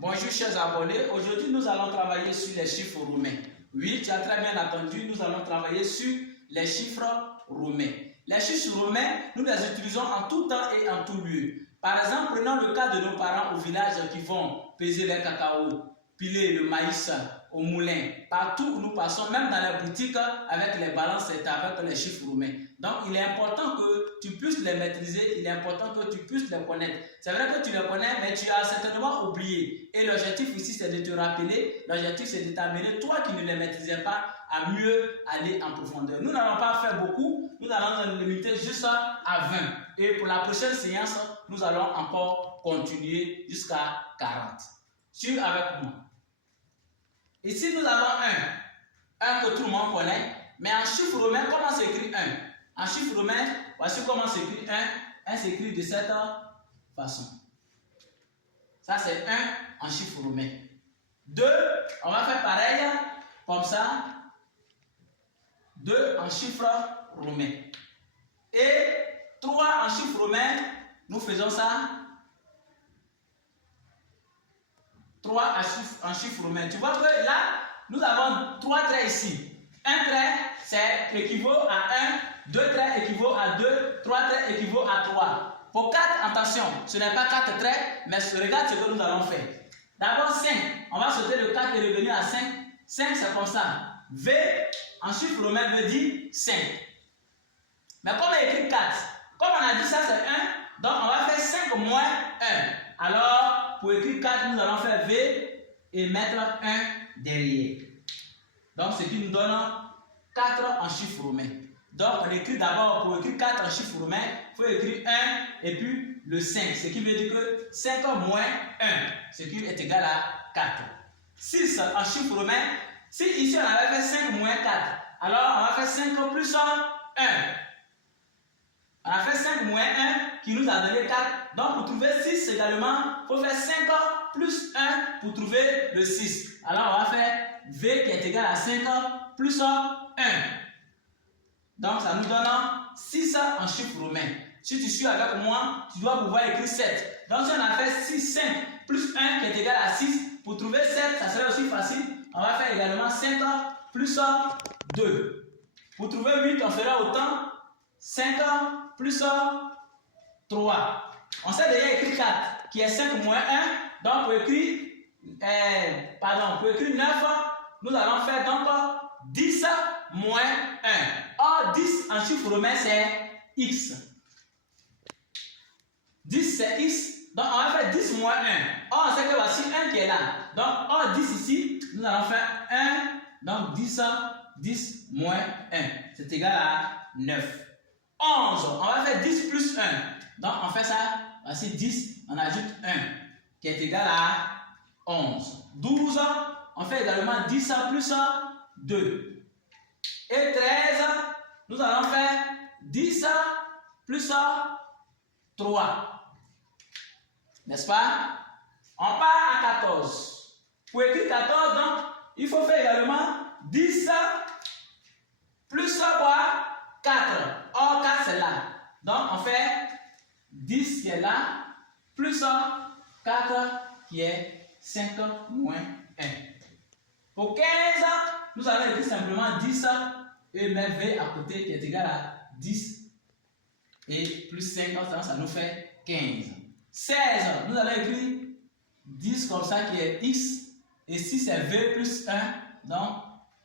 Bonjour chers abonnés, aujourd'hui nous allons travailler sur les chiffres romains. Oui, tu as très bien entendu, nous allons travailler sur les chiffres romains. Les chiffres romains, nous les utilisons en tout temps et en tout lieu. Par exemple, prenons le cas de nos parents au village qui vont peser les cacao, piler le maïs au moulin. Partout où nous passons, même dans les boutiques, avec les balances, c'est avec les chiffres romains. Donc, il est important que tu puisses les maîtriser, il est important que tu puisses les connaître. C'est vrai que tu les connais, mais tu as certainement oublié. Et l'objectif ici, c'est de te rappeler, l'objectif, c'est de t'amener, toi qui ne les maîtrisais pas, à mieux aller en profondeur. Nous n'allons pas faire beaucoup, nous allons nous limiter juste à 20. Et pour la prochaine séance, nous allons encore continuer jusqu'à 40. Suis avec moi. Ici, nous avons un que tout le monde connaît, mais en chiffre romain, comment s'écrit 1? En chiffre romain, voici comment s'écrit 1. 1 s'écrit de cette façon. Ça, c'est 1 en chiffre romain. 2, on va faire pareil, comme ça. 2 en chiffre romain. Et 3 en chiffre romain, nous faisons ça. 3 en chiffre romain. Tu vois que là, nous avons 3 traits ici. Un trait, c'est équivaut à 1. 2 traits équivaut à 2. 3 traits équivaut à 3. Pour 4, attention, ce n'est pas 4 traits, mais regarde ce que nous allons faire. D'abord 5. On va sauter le 4 et revenir à 5. 5, c'est comme ça. V, en chiffre romain, veut dire 5. Mais comme on écrit 4, comme on a dit ça, c'est 1, donc on va faire 5 moins 1. Alors, pour écrire 4, nous allons faire V et mettre 1 derrière. Donc, ce qui nous donne 4 en chiffre romain. Donc, on écrit d'abord, pour écrire 4 en chiffre romain, il faut écrire 1 et puis le 5. Ce qui veut dire que 5 moins 1, ce qui est égal à 4. 6 en chiffre romain, si ici on avait fait 5 moins 4, alors on va faire 5 plus 1. On a fait 5 moins 1 qui nous a donné 4. Donc pour trouver 6 également, il faut faire 5 plus 1 pour trouver le 6. Alors on va faire V qui est égal à 5 plus 1. Donc ça nous donne 6 en chiffre romain. Si tu suis avec moi, tu dois pouvoir écrire 7. Donc si on a fait 6, 5 plus 1 qui est égal à 6, pour trouver 7, ça serait aussi facile. On va faire également 5 plus 2. Pour trouver 8, on fera autant. 5 plus 3. On sait déjà écrire 4, qui est 5 moins 1. Donc, pour écrire, pour écrire 9, nous allons faire donc 10 moins 1. Or, 10 en chiffre romain, c'est x. 10, c'est x. Donc, on va faire 10 moins 1. Or, on sait que voici 1 qui est là. Donc, or 10 ici, nous allons faire 1. Donc, 10 moins 1. C'est égal à 9. 11, on va faire 10 plus 1. Donc, on fait ça. Voici 10, on ajoute 1, qui est égal à 11. 12, on fait également 10 plus 2. Et 13, nous allons faire 10 plus 3. N'est-ce pas? On part à 14. Pour écrire 14, donc, il faut faire également 10 plus 4. Or, 4, c'est là. Donc, on fait 10 qui est là, plus 4 qui est 5 moins 1. Pour 15, nous allons écrire simplement 10 et mettre V à côté qui est égal à 10 et plus 5, ça nous fait 15. 16, nous allons écrire 10 comme ça qui est X et si c'est V plus 1, donc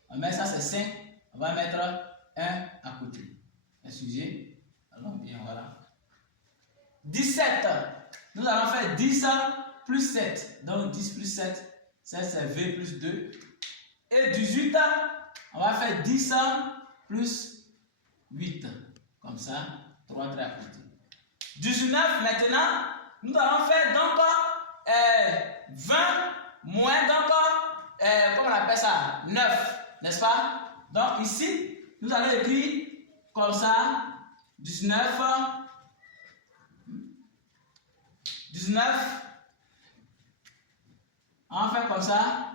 on met ça c'est 5, on va mettre 1 à côté. Excusez, alors bien voilà. 17, nous allons faire 10 plus 7, donc 10 plus 7, ça c'est V plus 2. Et 18, on va faire 10 plus 8, comme ça, 3 traits à côté. 19, maintenant, nous allons faire donc 20 moins donc, comment on appelle ça, 9, n'est-ce pas? Donc ici, nous allons écrire comme ça, 19, on va faire comme ça,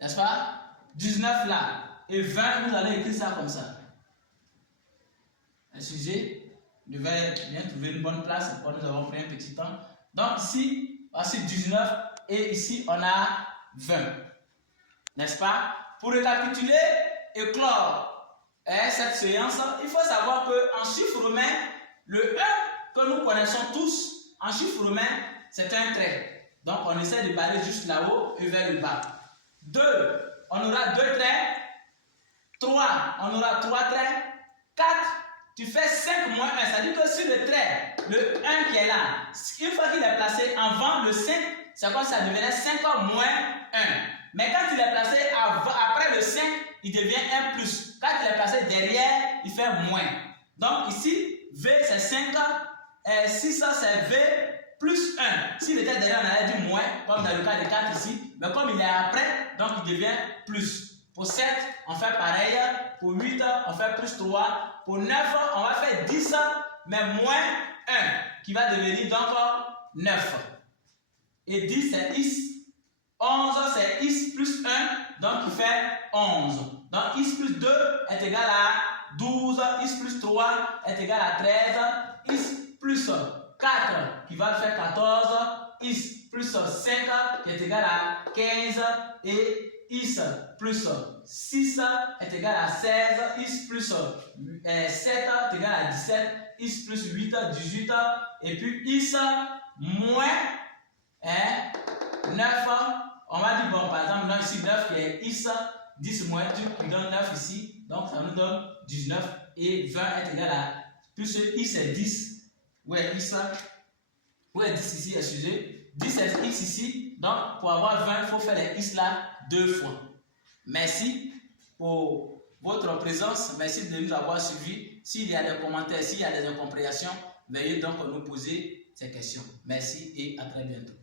n'est-ce pas? 19 là, et 20, nous allons écrire ça comme ça. Excusez, devait bien trouver une bonne place. Pourquoi nous avons pris un petit temps. Donc ici, voici 19 et ici on a 20. N'est-ce pas? Pour récapituler et clore cette séance, il faut savoir qu'en chiffre romain, le 1 que nous connaissons tous, en chiffre romain, c'est un trait. Donc on essaie de parler juste là-haut et vers le bas. 2, on aura 2 traits. 3, on aura 3 traits. 4, tu fais 5 moins 1. C'est-à-dire que sur le trait, le 1 qui est là, une fois qu'il est placé avant le 5, c'est comme ça devenait 5 moins 1. Mais quand il est placé après le 5, il devient 1 plus. Quand il est placé derrière, il fait moins. Donc ici, V c'est 5, 6 c'est V plus 1. S'il était derrière, on allait dire moins, comme dans le cas de 4 ici. Mais comme il est après, donc il devient plus. Pour 7, on fait pareil. Pour 8, on fait plus 3. Pour 9, on va faire 10, mais moins 1, qui va devenir donc 9. Et 10, c'est Is. 11, c'est Is plus 1, donc il fait 11. Donc Is plus 2 est égal à 12. Is plus 3 est égal à 13. Is plus 4 qui va faire 14. Is plus 5 qui est égal à 15. Et Is plus 6 est égal à 16. Is plus 7 est égal à 17. Is plus 8, 18. Et puis Is moins 9. On va dire, bon, par exemple, là, ici 9 qui est Is, 10 moins 2 qui donne 9 ici. Donc ça nous donne 19. Et 20 est égal à, plus Is est 10. Où est Is? Où est 10 ici, excusez? 10 est X ici. Donc pour avoir 20, il faut faire les Is là 2 fois. Merci pour votre présence. Merci de nous avoir suivis. S'il y a des commentaires, s'il y a des incompréhensions, veuillez donc nous poser ces questions. Merci et à très bientôt.